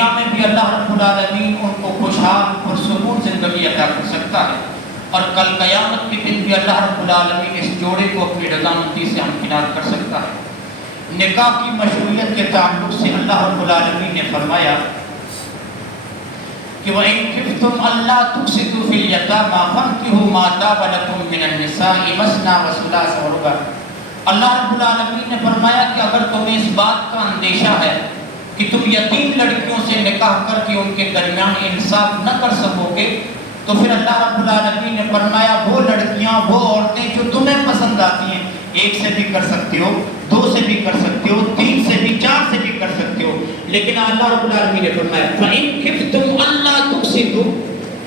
دنیا میں بھی اللہ رب العالمین ان کو خوشحال اور سکون زندگی عطا کر سکتا ہے، اور کل قیامت کے دن بھی اللہ رب العالمین اس جوڑے کو اپنی رضامندی سے ہمکنار کر سکتا ہے۔ نکاح کی مشروعیت کے تعلق سے اللہ رب العالمین نے فرمایا کہ وَإِن خِفْتُمْ أَلَّا تُقْسِطُوا فِي الْيَتَامَىٰ فَانكِحُوا مَا طَابَ لَكُم مِّنَ النِّسَاءِ مَثْنَىٰ وَثُلَاثَ وَرُبَاعَ۔ اللہ رب العالمین نے فرمایا کہ اگر تمہیں اس بات کا اندیشہ ہے کہ تم یتیم لڑکیوں سے نکاح کر کے ان کے درمیان انصاف نہ کر سکو گے، تو پھر اللہ رب العالمین نے فرمایا وہ لڑکیاں، وہ عورتیں جو تمہیں پسند آتی ہیں، ایک سے بھی کر سکتے ہو، دو سے بھی کر سکتے ہو، تین سے بھی، چار سے بھی کر سکتے ہو، لیکن اللہ رب العالمین نے فرمایا فَإِن خِفْتُمْ أَلَّا تُقْسِطُوا،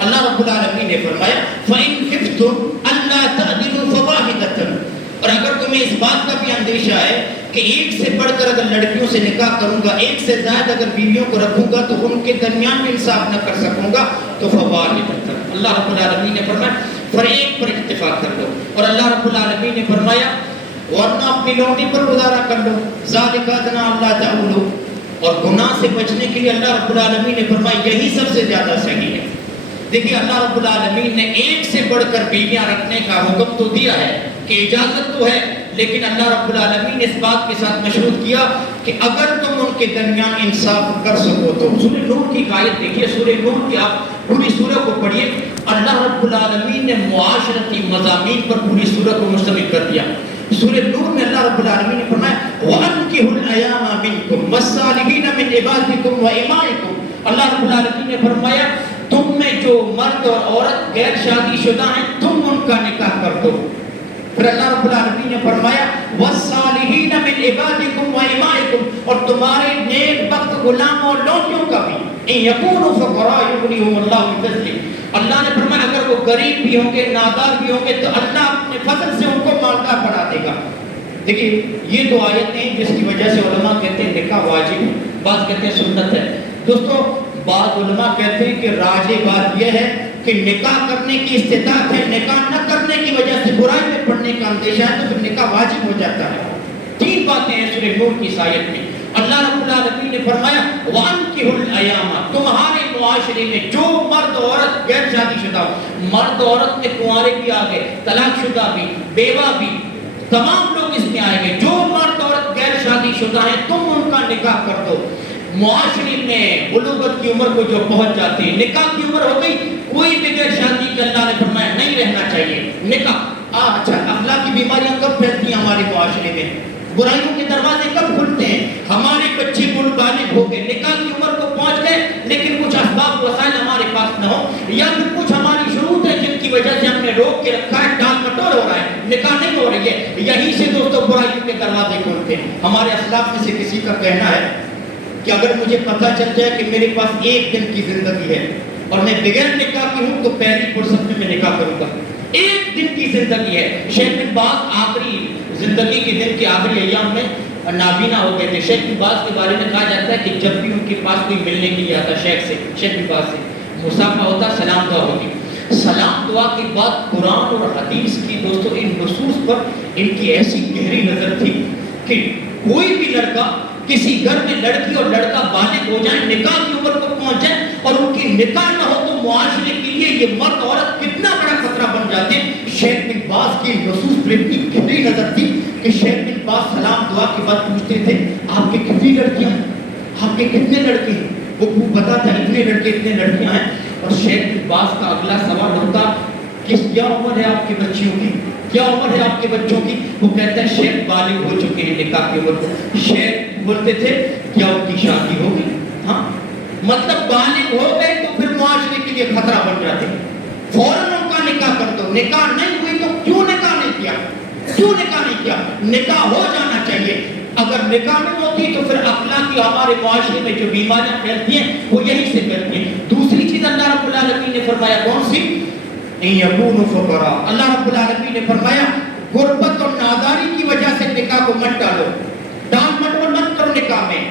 اللہ رب العالمین نے فرمایا فَإِن خِفْتُمْ أَلَّا تَعْدِلُوا فَوَاحِدَةً، اور اگر تمہیں اس بات کا بھی اندیشہ ہے کہ ایک سے بڑھ کر اگر لڑکیوں سے نکاح کروں گا، ایک سے زائد اگر بیویوں کو رکھوں گا تو ان کے درمیان میں انصاف نہ کر سکوں گا، تو فَوَاحِدَةً، اللہ رب العالمین نے فرمایا پر ایک پر اتفاق کر لو، اور اللہ رب العالمین نے فرمایا ورنہ اپنی لونڈی پر گزارا کر لو، ذَلِكَ أَدْنَىٰ أَلَّا تَعُولُوا، اور گناہ سے بچنے کے لیے اللہ رب العالمین نے فرمایا یہی سب سے زیادہ صحیح ہے۔ دیکھیے اللہ رب العالمین نے ایک سے بڑھ کر بیویاں رکھنے کا حکم تو دیا ہے کہ اجازت تو ہے، لیکن اللہ رب العالمین نے اس بات کے ساتھ مشروط کیا کہ اگر تم ان کے درمیان انصاف کر سکو تو۔ سورہ نور کی آیت دیکھیے، سورہ نور کی آپ پوری سورہ کو پڑھیے، اللہ رب العالمین نے معاشرتی مضامین پر پوری سورہ کو مشتمل کر دیا۔ سورہ نور میں اللہ رب العالمین نے فرمایا وَأَنكِحُوا الْأَيَامَ مِنكُمْ وَالصَّالِحِينَ مِنْ عِبَادِكُمْ وَإِمَائِكُمْ، اللہ رب العالمین نے فرمایا تم میں جو مرد اور عورت غیر شادی شدہ ہیں تم ان کا نکاح کر دو۔ پھر اللہ رب العالمین نے فرمایا وَالصَّالِحِينَ مِنْ عِبَادِكُمْ وَإِمَائِكُمْ، اور تمہارے نیک بخت غلاموں اور لونڈیوں کا بھی، إِن يَكُونُوا فُقَرَاءَ يُغْنِيهُمُ اللَّهُ مِن فَضْلِهِ، اللہ نے فرمایا اگر وہ غریب بھی ہوں گے، نادار بھی ہوں گے، تو اللہ اپنے فضل سے ان کو مالدار بنا دے گا۔ دیکھیے یہ دو آیتیں جس کی وجہ سے علماء کہتے ہیں نکاح واجب ہے، بعض کہتے ہیں سنت ہے۔ دوستو بعض علماء کہتے ہیں کہ راجح بات یہ ہے کہ نکاح کرنے کی استطاعت ہے، نکاح نہ کرنے کی وجہ سے برائی میں پڑنے کا اندیشہ ہے تو پھر نکاح واجب ہو جاتا ہے۔ تین باتیں ہیں سورہ نور کی آیت میں۔ اللہ رب العالمین نے فرمایا وَأَنكِحُوا الْأَيَامَ، تمہارے معاشرے میں جو مرد عورت غیر شادی شدہ ہو، مرد عورت میں کنوارے بھی آ گئے، طلاق شدہ بھی، بیوہ بھی، تمام لوگ اس میں آئیں گے، جو مرد عورت غیر شادی شدہ ہیں تم ان کا نکاح کر دو۔ معاشرے میں بلوغت کی عمر کو جو پہنچ جاتی ہے، نکاح کی عمر ہو گئی، کوئی بغیر شادی کے اللہ نے فرمایا نہیں رہنا چاہیے نکاح۔ اچھا اخلاقی بیماریاں کب پھیلتی ہیں ہمارے معاشرے میں، برائیوں کے دروازے کب کھلتے ہیں، ہمارے بچے بالغ ہو گئے، نکاح کی عمر کو پہنچ گئے لیکن کچھ اسباب وسائل ہمارے پاس نہ ہو، یا پھر کچھ ہماری شروط ہے جن کی وجہ سے ہم نے روک کے رکھا ہے، ٹال مٹول ہو رہا ہے، نکاح نہیں ہو رہی ہے، یہیں سے دوستوں برائیوں کے دروازے کھلتے ہیں۔ ہمارے اسلاف میں سے کسی کا کہنا ہے کہ اگر مجھے پتہ چل جائے کہ میرے پاس ایک دن کی زندگی ہے اور میں بغیر نکاح کی ہوں تو پہلی فرصت میں نکاح کروں گا۔ ایک دن کی زندگی ہے۔ شیخ بن باز آخری زندگی کے دن کے آخری ایام میں نابینا ہو گئے تھے۔ شیخ بن باز کے بارے میں کہا جاتا ہے کہ جب بھی ان کے پاس کوئی ملنے کے لیے آتا شیخ بن باز سے مصافحہ ہوتا، سلام دعا ہوتی، سلام دعا کے بعد قرآن اور حدیث کی دوستوں ان نصوص پر ان کی ایسی گہری نظر تھی کہ کوئی بھی لڑکا کسی گھر میں لڑکی اور لڑکا بالغ ہو جائیں، نکاح کی عمر کو پہنچ جائیں اور ان کی نکاح نہ ہو تو معاشرے کے لیے یہ مرد عورت کتنا بڑا خطرہ بن جاتے ہیں۔ شیخ بن باز کی نصوص پر اتنی گہری نظر تھی کہ شیخ بن باز سلام دعا کے بعد پوچھتے تھے آپ کے کتنی لڑکیاں ہیں، آپ کے کتنے لڑکے ہیں، وہ بتا تھا اتنے لڑکے اتنے لڑکیاں ہیں، اور شیخ بن باز کا اگلا سوال ہوتا کیا عمر ہے آپ کی بچیوں کی، کیا عمر ہے آپ کے بچوں کی؟ وہ کہتا ہے شیخ بالغ ہو چکے ہیں نکاح کی عمر کو۔ شیخ بولتے تھے کیا ان کی شادی ہو گئی؟ ہاں، مطلب بالغ ہو گئے تو پھر معاشرے کے لیے خطرہ بن جاتے ہیں، فوراً ان کا نکاح کر دو۔ نکاح نہیں ہوئی تو کیوں نکاح نہیں کیا، کیوں نکاح نہیں کیا؟ نکاح ہو جانا چاہیے۔ اگر نکاح نہیں ہوتی تو پھر اخلاقی ہمارے معاشرے میں جو بیماریاں پھیلتی ہیں وہ یہی سے پھیلتی ہیں۔ دوسری چیز اللہ رب العالمین نے فرمایا کون سی؟ إِن يَكُونُوا فُقَرَاءَ، اللہ رب العالمین نے فرمایا غربت اور ناداری کی وجہ سے نکاح کو مت ڈالو، ڈال مٹول مت کرو نکاح میں۔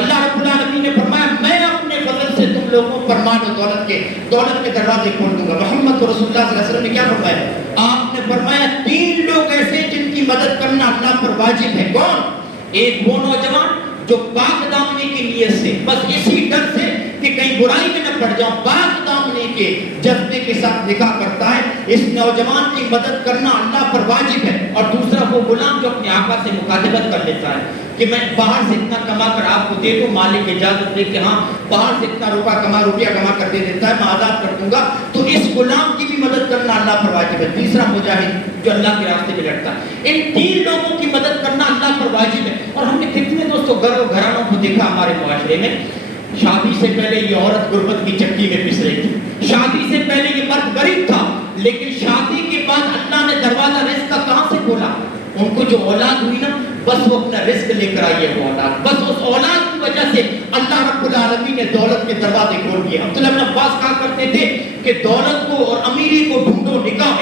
اللہ رب العالمین نے فرمایا میں اپنے فضل سے تم لوگوں پر مال و دولت کے دروازے کھول دوں گا۔ محمد رسول اللہ صلی اللہ علیہ وسلم نے کیا فرمایا؟ آپ نے فرمایا تین لوگ ایسے جن کی مدد کرنا اللہ پر واجب ہے۔ کون؟ ایک وہ نوجوان جو پاک دامنی کی نیت سے، بس اسی ڈر سے برائی میں نہ پڑ جاؤں، پاک دامنی کے جذبے کے ساتھ نکاح کرتا ہے، اس نوجوان کی مدد کرنا اللہ پر واجب ہے۔ اور دوسرا وہ غلام جو اپنے آقا سے مکاتبت کر لیتا ہے کہ میں باہر سے اتنا کما کر آپ کو دے دوں، مالک اجازت دے کہ ہاں باہر سے اتنا روپیہ کما کر دے دیتا ہے، میں آزاد کر دوں گا، تو اس غلام کی بھی مدد کرنا اللہ پر واجب ہے۔ تیسرا مجاہد جو اللہ کے راستے میں لڑتا ہے، ان تین لوگوں کی مدد کرنا اللہ پر واجب ہے۔ اور ہم نے کتنے دوستوں گھرانوں کو دیکھا ہمارے معاشرے میں، شادی سے پہلے یہ عورت غربت کی چکی میں پس رہی تھی، شادی سے پہلے یہ مرد غریب تھا، لیکن شادی کے بعد اللہ نے دروازہ رزق کا کہاں سے کھولا؟ ان کو جو اولاد ہوئی نا، بس وہ اپنا رزق لے کر آئی ہے وہ اولاد، بس اس اولاد کی وجہ سے اللہ رب العالمین نے دولت کے دروازے کھول دیے۔ عبداللہ بن عباس کہا کرتے تھے کہ دولت کو اور امیری کو ڈھونڈو نکاح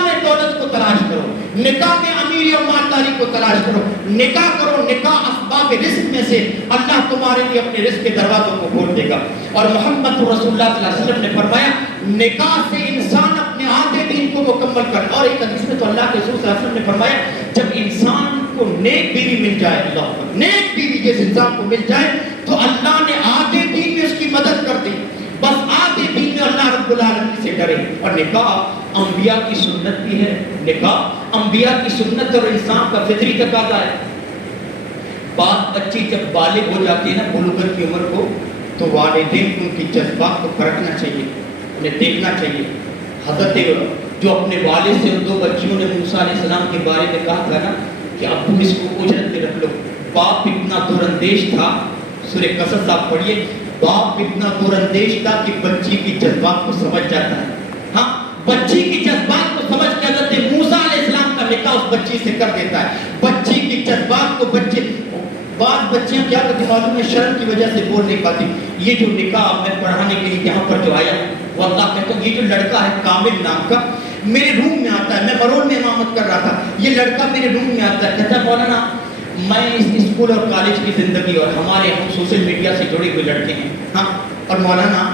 میں دولت کو تلاش کرو، نکاح میں امیری اور مالداری کو تلاش کرو، نکاح کرو، نکاح اسباب رزق میں سے اللہ تمہارے لیے اپنے رزق کے دروازوں کو کھول دے گا۔ اور محمد رسول اللہ صلی اللہ علیہ وسلم نے فرمایا نکاح سے انسان اپنے آدھے دین کو مکمل کر، اور ایک حدیث میں تو اللہ کے رسول صلی اللہ علیہ وسلم نے فرمایا جب انسان کو نیک بیوی مل جائے، اللہ پر نیک بیوی جس انسان کو مل جائے تو اللہ نے آدھے دین میں اس کی مدد کر دی، بس آدھے دین میں اللہ رب العالمین سے ڈرے۔ اور نکاح انبیاء کی سنت بھی ہے، نکاح انبیاء کی سنت اور انسان کا فطری تقاضا ہے۔ بعض بچی جب بالغ ہو جاتی ہے نا بلوغت کی عمر کو، تو والدین کو ان کی جذبات کو پرکھنا چاہیے، انہیں دیکھنا چاہیے۔ حضرت جو اپنے والد سے ان دو بچیوں نے موسیٰ علیہ السلام کے بارے میں کہا تھا نا کہ ابو اس کو اجرت پہ رکھ لو، باپ اتنا دور اندیش تھا، سورہ قصص آپ پڑھیے، باپ اتنا دور اندیش تھا کہ بچی کی جذبات کو سمجھ جاتا ہے، ہاں بچی کی جذبات کو سمجھ کے حضرت موسیٰ علیہ السلام کا نکاح اس بچی سے کر دیتا ہے۔ بچی کی جذبات کو بعض بچیاں کیا کرتی معلوم ہے شرم کی وجہ سے بول نہیں پاتی۔ یہ جو نکاح میں پڑھانے کے لیے یہاں پر جو آیا وہ اللہ کہتا ہوں یہ جو لڑکا ہے کامل نام کا میرے روم میں آتا ہے، میں مرول میں امامت کر رہا تھا، یہ لڑکا میرے روم میں آتا ہے، کہتا ہے مولانا میں اس اسکول اور کالج کی زندگی اور ہمارے ہم سوشل میڈیا سے جڑے ہوئے لڑکے ہیں، ہاں اور مولانا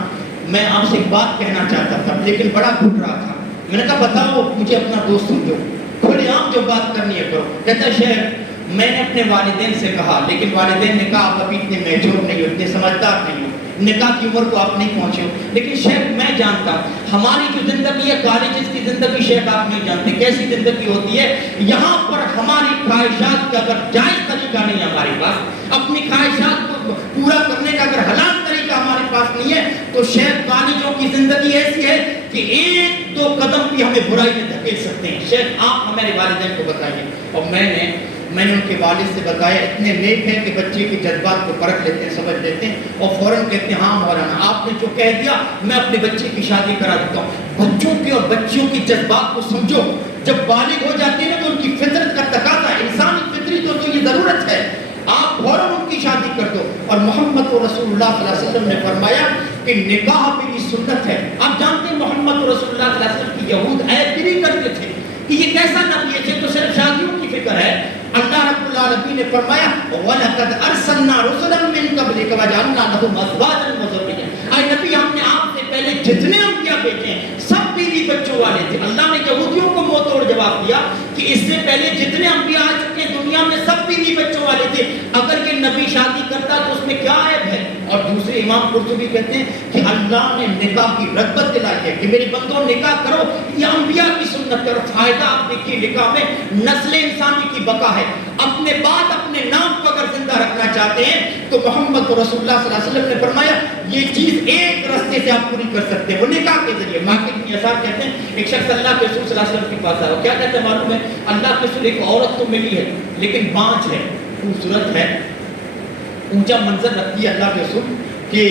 میں آپ سے ایک بات کہنا چاہتا تھا لیکن بڑا گھٹ رہا تھا، میں نے کہا بتاؤ مجھے اپنا دوست سمجھو، کھلے عام جو بات کرنی ہے کرو۔ کہتا ہے شیخ میں نے اپنے والدین سے کہا لیکن والدین نے کہا آپ ابھی اتنے میچور نہیں ہو، اتنے سمجھدار نہیں ہو، نکاح کی عمر کو آپ نہیں پہنچے ہو، لیکن شیخ میں جانتا ہوں ہماری جو زندگی ہے کالجز کی زندگی شیخ آپ نہیں جانتے کیسی زندگی ہوتی ہے، یہاں پر ہماری خواہشات کا اگر جائز طریقہ نہیں ہے ہمارے پاس، اپنی خواہشات کو پورا کرنے کا اگر حلال طریقہ ہمارے پاس نہیں ہے تو شیخ کالجوں کی زندگی ایسی ہے کہ ایک دو قدم بھی ہمیں برائی میں دھکیل سکتے ہیں۔ شیخ آپ ہمارے والدین کو بتائیے، اور میں نے ان کے والد سے بتایا اتنے نیک ہیں کہ بچے کے جذبات کو پرکھ لیتے ہیں، سمجھ لیتے ہیں اور فوراً کہتے ہیں ہاں مولانا آپ نے جو کہہ دیا میں اپنے بچے کی شادی کرا دیتا ہوں۔ بچوں کے اور بچیوں کی جذبات کو سمجھو، جب بالغ ہو جاتے ہیں تو ان کی فطرت کا تقاضا ہے، انسانی فطری تو یہ ضرورت ہے، آپ فوراً ان کی شادی کر دو۔ اور محمد رسول اللہ صلی اللہ علیہ وسلم نے فرمایا کہ نکاح میری سنت ہے۔ آپ جانتے ہیں محمد رسول اللہ صلی اللہ علیہ وسلم کی یہود ایگری کرتے تھے کہ یہ کیسا نبی ہے تو صرف شادیوں کی فکر ہے۔ اللہ رب العالمین نے فرمایا وَلَقَدْ أَرْسَلْنَا رُسُلًا مِّن قَبْلِكَ وَجَعَلْنَا لَهُمْ أَزْوَاجًا وَذُرِّيَّةً، اے نبی ہم نے آپ سے پہلے جتنے انبیاء بھیجے ہیں سب بیوی بچوں والے تھے۔ اللہ نے یہودیوں کو منہ توڑ جواب دیا کہ اس سے پہلے جتنے انبیاء آ چکے ہیں دنیا میں سب بیوی بچوں والے تھے، اگر یہ نبی شادی کرتا تو اس میں کیا عیب ہے؟ اور دوسرے امام قرطبی کہتے ہیں کہ اللہ نے نکاح کی رغبت دلائی ہے کہ میرے بندوں نکاح کرو، یہ انبیاء کی سنت ہے۔ اور فائدہ آپ دیکھیے نکاح میں نسل انسانی کی بقا ہے، اپنے بعد اپنے نام کو اگر زندہ رکھنا چاہتے ہیں تو محمد رسول اللہ صلی اللہ علیہ وسلم نے فرمایا یہ چیز ایک راستے سے آپ پوری کر سکتے ہیں، وہ نکاح کے ذریعے۔ ماکر بن یسار کہتے ہیں ایک شخص اللہ کے رسول صلی اللہ علیہ وسلم کے پاس آیا، کیا کہتے ہیں معلوم ہے؟ اللہ کے رسول ایک عورت تو ملی ہے لیکن بانجھ ہے، خوبصورت ہے، اونچا منظر رکھتی ہے اللہ کے رسول کہ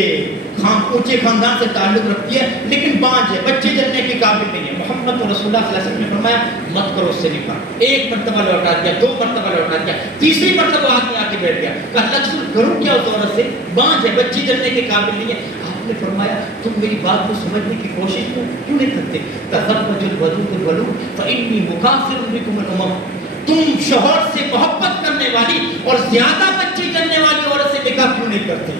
اونچے خاندان سے تعلق رکھتی ہے لیکن بانجھ ہے، بچے جننے کے قابل نہیں ہے۔ محمد رسول اللہ صلی اللہ علیہ وسلم نے فرمایا مت کرو اس سے نکاح۔ ایک مرتبہ لوٹا دیا، دو مرتبہ لوٹا دیا، تیسری مرتبہ آدمی آ کے بیٹھ گیا، کہا اللہ رسول کروں کیا اس عورت سے؟ بانجھ ہے، بچی جننے کے قابل نہیں ہے۔ آپ نے فرمایا تم میری بات کو سمجھنے کی کوشش کیوں نہیں کرتے؟ تزوج الودود الولود فانی مکاثر بکم الامم، تم شوہر سے محبت کرنے والی اور زیادہ بچے جننے والی عورت سے نکاح کیوں نہیں کرتے؟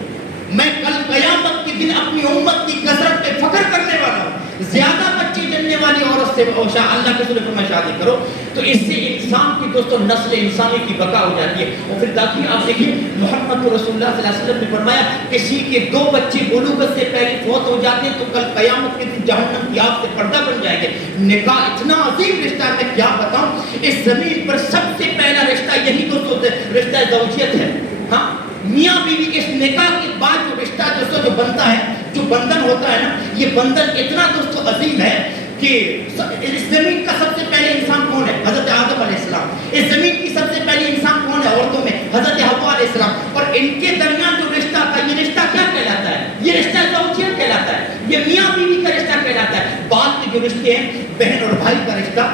میں کل قیامت کے دن اپنی امت کی کثرت پہ فخر کرنے والا ہوں، زیادہ بچے جننے دینے والی عورت سے اللہ کے رسول نے فرمایا شادی کرو، تو اس سے انسان کی دوستوں نسل انسانی کی بقا ہو جاتی ہے۔ اور پھر تاکہ آپ دیکھیے محمد رسول اللہ صلی اللہ علیہ وسلم نے فرمایا کسی کے 2 بچے بلوغت سے پہلے فوت ہو جاتے ہیں تو کل قیامت کے دن جہنم کی آگ سے پردہ بن جائیں گے۔ نکاح اتنا عظیم رشتہ ہے، میں کیا بتاؤں، اس زمین پر سب سے پہلا رشتہ یہی دوستوں رشتہ زوجیت ہے۔ ہاں میاں بیوی کے اس نکاح کے بعد جو رشتہ دوستوں جو بنتا ہے، جو بندھن ہوتا ہے نا، یہ بندھن اتنا دوستوں عظیم ہے کہ اس زمین کا سب سے پہلے انسان کون ہے؟ حضرت آدم علیہ السلام۔ اس زمین کی سب سے پہلی انسان کون ہے عورتوں میں؟ حضرت حوا علیہ السلام۔ اور ان کے درمیان جو رشتہ تھا، یہ رشتہ کیا کہلاتا ہے؟ یہ رشتہ زوجیت کہلاتا ہے، یہ میاں بیوی کا رشتہ کہلاتا ہے۔ بعد کے جو رشتے ہیں، بہن اور بھائی کا رشتہ،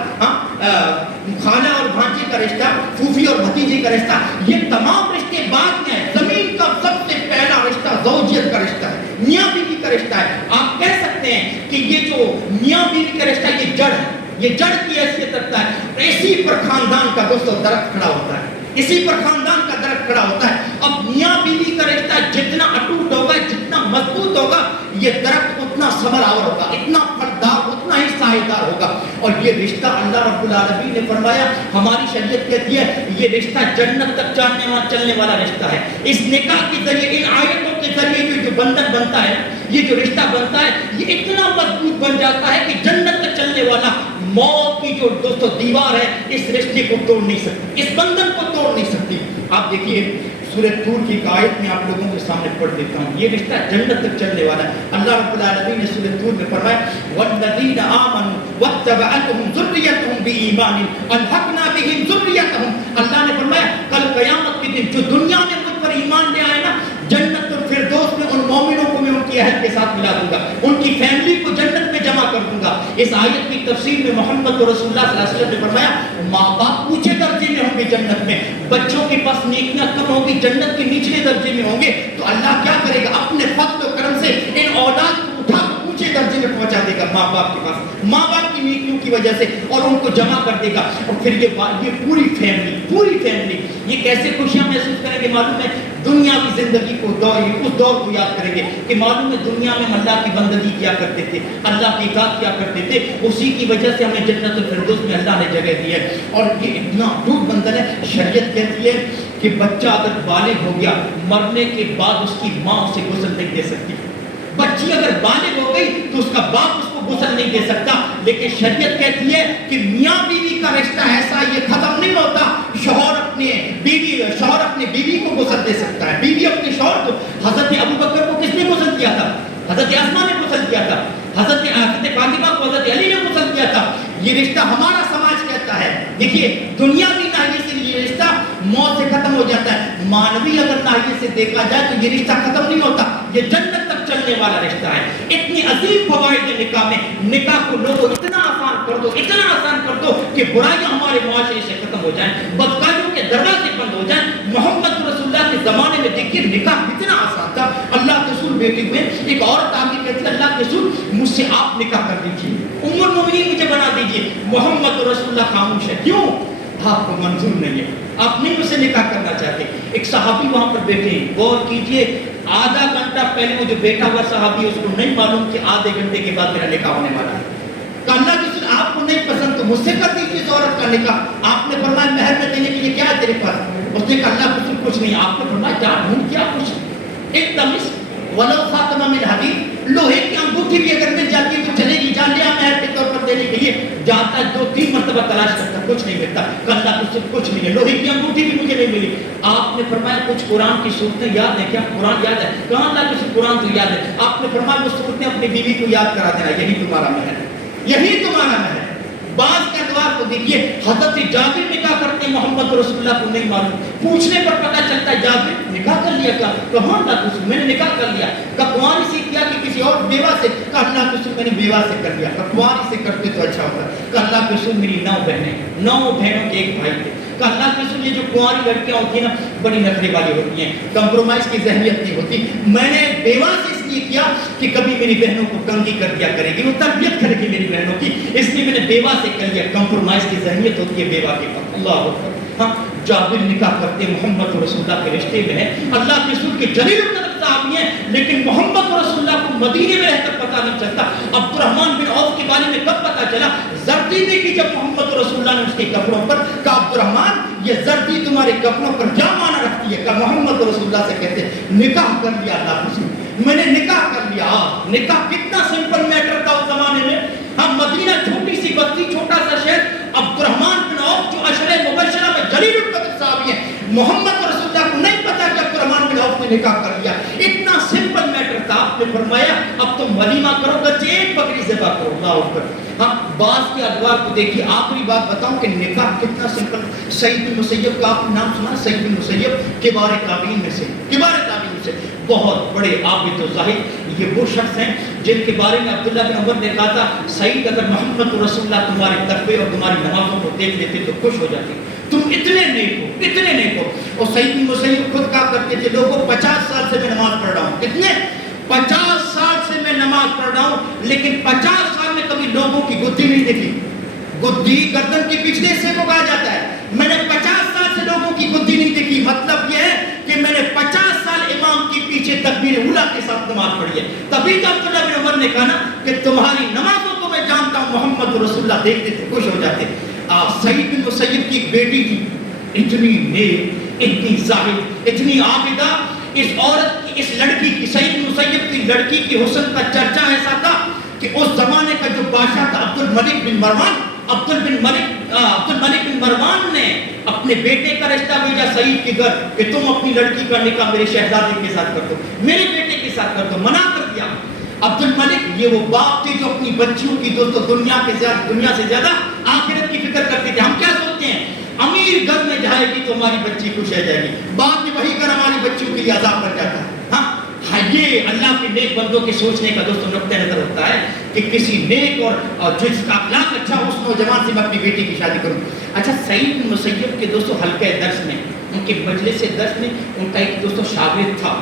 خالہ اور بھانجے کا رشتہ، پھوپھی اور بھتیجے کا رشتہ، یہ تمام رشتے بعد میں ہیں۔ زمین کا سب سے پہلا رشتہ زوجیت کا رشتہ ہے، میاں بیوی کا رشتہ ہے۔ آپ کہہ سکتے ہیں کہ یہ جو میاں بیوی کا رشتہ یہ جڑ ہے، یہ جڑ کی حیثیت رکھتا ہے۔ اسی پر خاندان کا دوستوں درخت کھڑا ہوتا ہے، اسی پر خاندان کا درخت کھڑا ہوتا ہے۔ اب میاں بیوی کا رشتہ جتنا اٹوٹ ہوگا، جتنا مضبوط ہوگا، یہ درخت اتنا ثمر آور ہوگا، اتنا پھلدار، اتنا ہی سائیدار ہوگا۔ اور یہ رشتہ اللہ رب العالمین نے فرمایا، ہماری شریعت کہتی ہے یہ رشتہ جنت تک چلنے والا رشتہ ہے۔ اس نکاح کے ذریعے، ان آیتوں کے ذریعے جو بندھن بنتا ہے، یہ جو رشتہ بنتا ہے، یہ اتنا مضبوط بن جاتا ہے کہ جنت تک چلنے والا موت کی جو دوستوں دیوار ہے اس رشتے کو توڑ نہیں سکتی، اس بندھن کو توڑ نہیں سکتی۔ آپ دیکھیے سورہ طور کی ایک آیت میں آپ لوگوں کے سامنے پڑھ دیتا ہوں، یہ رشتہ جنت تک چلنے والا ہے۔ اللہ رب العالمین نے سورہ طور میں فرمایا والذین آمنوا واتبعتهم ذریتهم بایمان الحقنا بهم ذریتهم۔ اللہ نے فرمایا کل قیامت کے دن جو دنیا میں مجھ پر ایمان لے آئے نا، جنت الفردوس میں ان مومنوں کو میں ان کی اہل کے ساتھ ملا دوں گا، ان کی فیملی کو جنت میں جمع کر دوں گا۔ اس آیت کی تفسیر میں محمد رسول اللہ صلی اللہ علیہ وسلم نے فرمایا ماں باپ اونچے درجے میں ہوں گے جنت میں، بچوں کے پاس نیکیاں کم ہوں گی، جنت کے نچلے درجے میں ہوں گے، تو اللہ کیا کرے گا؟ اپنے فضل و کرم سے ان اولاد کو اٹھا اونچے درجے میں پہنچا دے گا ماں باپ کے پاس، ماں باپ کی نیکیوں کی وجہ سے، اور ان کو جمع کر دے گا۔ اور پھر یہ پوری فیملی یہ کیسے خوشیاں محسوس کریں گے؟ معلوم ہے دنیاوی زندگی کو اس دور کو یاد کریں گے کہ معلوم ہے دنیا میں ہم اللہ کی بندگی کیا کرتے تھے، اللہ کی اطاعت کیا کرتے تھے، اسی کی وجہ سے ہمیں جنت الفردوس میں اللہ نے جگہ دی ہے۔ اور یہ اتنا ٹوٹ بندھن ہے، شریعت کہتی ہے کہ بچہ اگر بالغ ہو گیا، مرنے کے بعد اس کی ماں اسے غسل نہیں دے سکتی۔ بچی اگر بالغ ہو گئی تو اس کا باپ اس کو غسل نہیں دے سکتا، لیکن شریعت کہتی ہے کہ میاں بیوی کا رشتہ ایسا یہ ختم نہیں ہوتا۔ شوہر اپنے بیوی کو غسل دے سکتا ہے، بیوی اپنے شوہر کو۔ حضرت ابوبکر کو کس نے غسل کیا تھا؟ حضرت اسماء نے غسل کیا تھا، حضرت فاطمہ کو حضرت علی نے غسل کیا تھا۔ یہ رشتہ ہمارا سماج کہتا ہے، دیکھیے دنیاوی ناحیے سے یہ رشتہ موت سے ختم ہو جاتا ہے، مانوی اگر ناحیے سے دیکھا جائے تو یہ رشتہ ختم نہیں ہوتا، یہ جنت تک چلنے والا رشتہ ہے۔ اتنی عظیم فوائد نکاح میں، نکاح کو لوگوں اتنا آسان کر دو کہ برائیاں ہمارے معاشرے سے ختم ہو جائیں، بدکاریوں کے دروازے بند ہو جائیں۔ محمد رسول اللہ کے زمانے میں دیکھیے نکاح کتنا آسان تھا۔ اللہ کے رسول بیٹے ہوئے، ایک عورت آگے کہتی ہے اللہ کے رسول مجھ سے آپ نکاح کر دیجیے، ام المؤمنین مجھے بنا دیجیے۔ محمد رسول اللہ خاموش ہے، کیوں؟ آپ کو منظور نہیں ہے، آپ نہیں مجھ سے نکاح کرنا چاہتے۔ ایک صحابی وہاں پر بیٹھے ہیں، غور کیجئے، آدھا گھنٹہ پہلے وہ جو بیٹھا ہوا صحابی اس کو نہیں معلوم کہ آدھے گھنٹے کے بعد میرا نکاح ہونے والا ہے۔ کہ اللہ کے رسول آپ کو نہیں پسند تو مجھ سے کر دیجیے اس عورت کا نکاح۔ آپ نے فرمایا مہر میں دینے کے لیے کیا ہے تیرے پاس؟ اس نے کہا اللہ کے رسول کچھ نہیں۔ آپ نے فرمایا جا ڈھونڈ کیا کچھ؟ ایک تمس ولو خاتم من حدید، لوہے کی انگوٹھی بھی اگر مل جاتی ہے تو چلے گی، جان لیا مہر کے طور پر دینے کے لیے جاتا ہے، 2-3 مرتبہ تلاش کرتا کچھ نہیں ملتا، اللہ کے رسول کچھ نہیں ہے، لوہے کی انگوٹھی بھی مجھے نہیں ملی۔ آپ نے فرمایا کچھ قرآن کی صورتیں یاد ہیں کیا؟ قرآن یاد ہے؟ کہاں اللہ کے رسول قرآن تو یاد ہے۔ آپ نے فرمایا وہ صورتیں اپنی بیوی کو یاد کرا دینا، یہی تمہارا مہر ہے، یہی تمہارا مہر ہے۔ بعض کے ادوار کو دیکھیے، حضرت جابر نکاح کرتے ہیں، محمد رسول اللہ کو نہیں معلوم، پوچھنے پر پتہ چلتا ہے جابر نکاح کر لیا کیا؟ کہاں اللہ کے رسول میں نے نکاح کر لیا۔ کنواری سے کیا کہ کسی اور بیوہ سے؟ کہ اللہ کے رسول میں نے بیوہ سے کر لیا۔ کنواری سے کرتے تو اچھا ہوتا۔ کہ اللہ کے رسول میری 9 بہنوں کے ایک بھائی تھے۔ کہ اللہ کے رسول یہ جو کنواری لڑکیاں ہوتی ہیں نا بڑی نخرے والی ہوتی ہیں، کمپرومائز کی ذہنیت نہیں ہوتی، میں نے بیوہ سے اس لیے کیا کہ کبھی میری بہنوں کو تنگی کر دیا کرے گی، وہ تربیت کرے گی میری بہنوں کی، اس لیے میں نے بیوہ سے کر لیا۔ کمپرومائز کی ذہنیت ہوتی ہے بیوہ کے پاس۔ اللہ اکبر۔ ہاں جابر نکاح کرتے محمد رسول اللہ کے رشتے میں ہے، اللہ کے رسول کے جلیل القدر صحابی ہیں، لیکن محمد رسول اللہ کو مدینے میں رہ کر پتہ نہیں چلتا۔ عبد الرحمن بن عوف کے بارے میں کب پتہ چلا؟ زردی نے کی جب محمد رسول اللہ نے اس کے کپڑوں پر کہا عبد الرحمن یہ زردی تمہارے کپڑوں پر کیا معنی رکھتی ہے؟ کہا محمد رسول اللہ سے کہتے ہیں نکاح کر لیا اللہ کے رسول، میں نے نکاح کر لیا۔ نکاح کتنا سمپل میٹر تھا اس زمانے میں۔ ہم مدینہ چھوٹی سی بستی، چھوٹا سا شہر، عبد الرحمن بن عوف جو عشرہ مبشرہ میں جلیل القدر صحابی ہیں، محمد رسول اللہ کو نہیں پتا کہ عبد الرحمن بن عوف نے نکاح کر لیا۔ اتنا سمپل میٹر تھا، آپ نے فرمایا اب تم ولیمہ کرو، بچے ایک بکری ذبح کرو، اللہ اکبر۔ ہاں بعض کے ادوار کو دیکھیے۔ آخری بات بتاؤں کہ نکاح کتنا سمپل۔ سعید بن مسیب کا آپ نے نام سنا؟ سعید بن مسیب کبار تابعین میں سے، کبار تابعین سے بہت بڑے عابد و زاہد، یہ وہ شخص ہیں جن کے بارے میں عبداللہ بن عمر نے کہا تھا سعید اگر محمد رسول اللہ تمہارے تقوی اور تمہاری نمازوں کو دیکھ لیتے تو خوش ہو جاتے، تم اتنے نیک ہو، اتنے نیک ہو۔ اور سعید بن مسیب خود کہا کرتے تھے لوگوں 50 سال سے میں نماز پڑھ رہا ہوں، کتنے 50 سال سے میں نماز پڑھ رہا ہوں، لیکن 50 سال میں کبھی لوگوں کی گدی نہیں دیکھی۔ گدی گردن کے پچھلے حصے کو کہا جاتا ہے۔ میں نے 50 سال سے لوگوں کی گدی نہیں دیکھی، مطلب یہ ہے کہ میں نے 50 سال امام کے پیچھے تکبیر اولیٰ کے ساتھ نماز پڑھی ہے۔ تبھی تو عبداللہ بن عمر نے کہا نا کہ تمہاری نمازوں کو میں جانتا ہوں، محمد رسول اللہ دیکھتے تھے خوش ہو جاتے۔ سعید بن مسیب کی ایک بیٹی تھی، اتنی نیک، اتنی زاہد، اتنی عابدہ۔ اس عورت کی، اس لڑکی کی، سعید بن مسیب کی لڑکی کی حسن کا چرچا ایسا تھا کہ اس زمانے کا جو بادشاہ تھا عبد الملک بن مروان نے اپنے بیٹے کا رشتہ بھیجا سعید کے گھر کہ تم اپنی لڑکی کا نکاح میرے شہزادے کے ساتھ کر دو، میرے بیٹے کے ساتھ کر دو، منع کر دیا۔ عبد الملک یہ وہ باپ تھے جو اپنی بچیوں کی دوستوں دنیا سے زیادہ آخرت کی فکر کرتے تھے۔ ہم کیا سوچتے ہیں امیر گھر میں جائے گی تو ہماری بچی خوش رہ جائے گی، بعد میں وہی گھر ہماری بچیوں کے لیے عذاب بن جاتا ہے۔ ہاں یہ اللہ کے نیک بندوں کے سوچنے کا دوستوں نقطہ نظر ہوتا ہے کہ کسی نیک اور جس کا اخلاق اچھا ہو اس نوجوان سے میں اپنی بیٹی کی شادی کروں۔ اچھا سعید بن مسیب کے دوستوں حلقہ درس میں، ان کے مجلس درس میں ان کا ایک دوستوں شاگرد تھا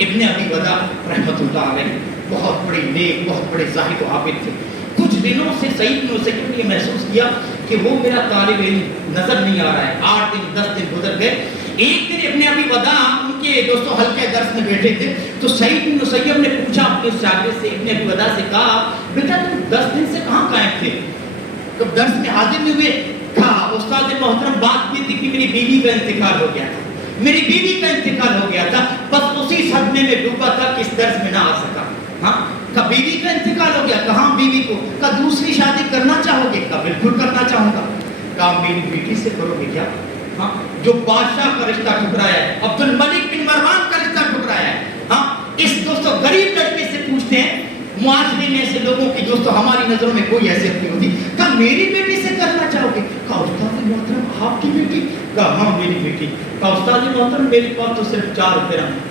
ابن ابی ودا رحمۃ اللہ علیہ، بہت بڑے نیک، بہت بڑے زاہد و عابد تھے۔ کچھ دنوں سے سعید بن مسیب نے محسوس کیا کہ وہ میرا طالب علم نظر نہیں آ رہا ہے۔ 8 دن 10 دن گزر گئے۔ ایک دن ابن ابی ودا ان کے دوستوں حلقہ درس میں بیٹھے تھے تو سعید بن مسیب نے پوچھا اپنے شاگرد سے، ابن ابی ودا سے کہا بیٹا تم 10 دن سے کہاں قائم تھے؟ تو درس میں حاضر نہیں ہوئے؟ کہا استاد محترم بات یہ تھی کہ میری بیوی کا انتقال ہو گیا تھا، میری بیوی کا انتقال ہو گیا تھا، بس اسی صدمے میں ڈوبا تھا کہ اس درس میں نہ آ سکا۔ ہاں کہا بیوی کا انتقال ہو گیا، کہاں بیوی کو؟ کہا دوسری شادی کرنا چاہو گے؟ کہا بالکل کرنا چاہوں گا۔ کہا میری بیٹی سے کرو گے کیا؟ ہاں جو بادشاہ کا رشتہ ٹھکرایا ہے، عبد الملک بن مروان کا رشتہ ٹھکرایا ہے۔ ہاں اس دوستوں غریب لڑکے سے پوچھتے ہیں، معاشرے میں ایسے لوگوں کی دوستوں ہماری نظروں میں کوئی حیثیت نہیں ہوتی، کہا میری بیٹی سے کرنا چاہو گے؟ کہا استاد محترم آپ کی بیٹی؟ کہا ہاں میری بیٹی۔ کہا استاد محترم میرے پاس تو صرف 4 درہم ہے،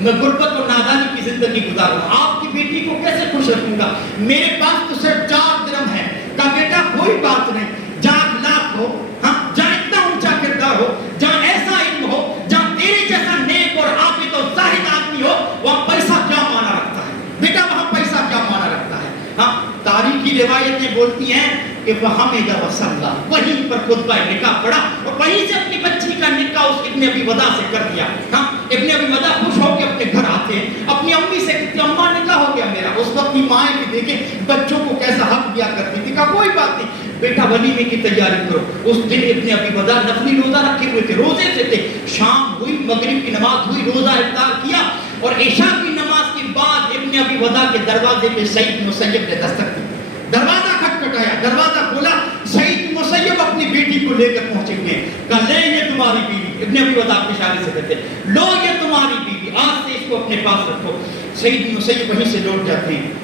میں غربت اور نادانی کی زندگی گزار رہا ہوں، آپ کی بیٹی کو کیسے خوش رکھوں گا؟ میرے پاس تو صرف 4 درہم ہے۔ کہا بیٹا کوئی بات نہیں، جہاں اخلاق ہو، ہاں جہاں اتنا اونچا کردار ہو، جہاں ایسا علم ہو، جہاں تیرے جیسا نیک اور عابد اور زاہد آدمی ہو، وہاں پیسہ کیا معنی رکھتا ہے بیٹا، وہاں پیسہ کیا معنی رکھتا ہے۔ ہاں تاریخی روایتیں بولتی ہیں کہ وحمد وصلى، وہیں پر خطبہ نکاح پڑھا اور وہیں سے اپنی بچی کا نکاح اس ابن ابی ودا سے کر دیا۔ ہاں ابن ابی ودا خوش ہو کے اپنے گھر آتے ہیں، اپنی امی سے کہتے ہیں اماں نکاح ہو گیا میرا۔ اس وقت کی مائیں بھی دیکھیں بچوں کو کیسا حق دیا کرتی تھی۔ کہا کوئی بات نہیں بیٹا ولیمے کی تیاری کرو۔ اس دن ابن ابی ودا نفلی روزہ رکھے ہوئے تھے، روزے سے تھے۔ شام ہوئی، مغرب کی نماز ہوئی، روزہ افطار کیا اور عشاء کی نماز کے بعد ابن ابی ودا کے دروازے پہ سعید بن مسیب نے دستک دی۔ دروازہ کھٹکھٹایا، دروازہ کھولا، سعید بن مسیب اپنی بیٹی کو لے کر پہنچے ہوئے ہیں۔ کہا لے یہ تمہاری بیوی، ابن ابی ودا کے اشارے سے کہتے ہیں لو یہ تمہاری بیوی، آج سے اس کو اپنے پاس رکھو۔ سعید بن مسیب وہیں سے لوٹ جاتے ہیں۔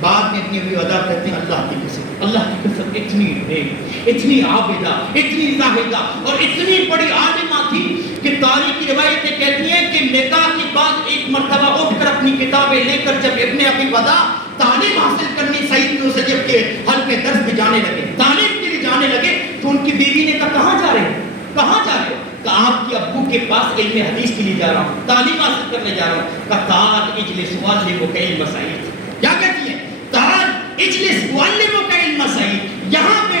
بعد میں ابن ابی ودا کہتے ہیں اللہ کی قسم، اللہ کی قسم اتنی نیک، اتنی عابدہ، اتنی زاہدہ اور اتنی بڑی عالمہ تھی کہ تاریخی روایتیں کہتی ہیں کہ نکاح کے بعد ایک مرتبہ اٹھ کر اپنی کتابیں لے کر جب ابن ابی ودا تعلیم حاصل کرنے سعید بن مسیب کے حلقے درس میں جانے لگے، تعلیم کے لیے جانے لگے تو ان کی بیوی نے کہا کہاں جا رہے ہیں؟ کہاں جا رہے ہو؟ کہا آپ کے ابو کے پاس علم حدیث کے لیے جا رہا ہوں، تعلیم حاصل کرنے جا رہا ہوں۔ کہا تعال اجلس وعلمک علم سعید، کیا کہتی ہے؟ تعال اجلس وعلمک علم سعید، یہاں پہ